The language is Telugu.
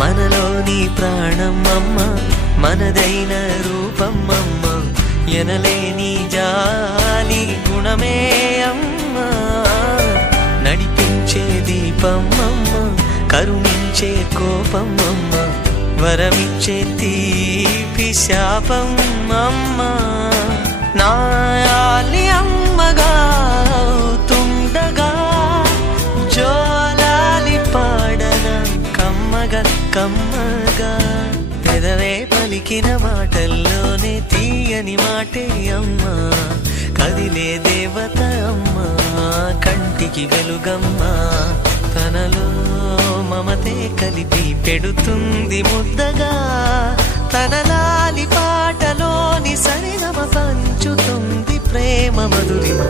మనలోని ప్రాణం అమ్మ, మనదైన రూపం అమ్మ, ఎనలేని జాలి గుణమే అమ్మ. నడిపించే దీపం అమ్మ, కరుణించే కోపం అమ్మ, వరమిచ్చే తీపి శాపం అమ్మ. నాయాలి అమ్మగా తుండగా జోలాలి పాడన కమ్మగా కమ్మగా. పెదవే పలికిన మాటల్లోనే తీయని మాటే అమ్మ, కదిలే దేవత అమ్మ, కంటికి వెలుగమ్మ. తనలో మమతే కలిపి పెడుతుంది ముద్దగా, తన లాలి పాటలోని సరిగమ పంచుతుంది ప్రేమ మధురిమ.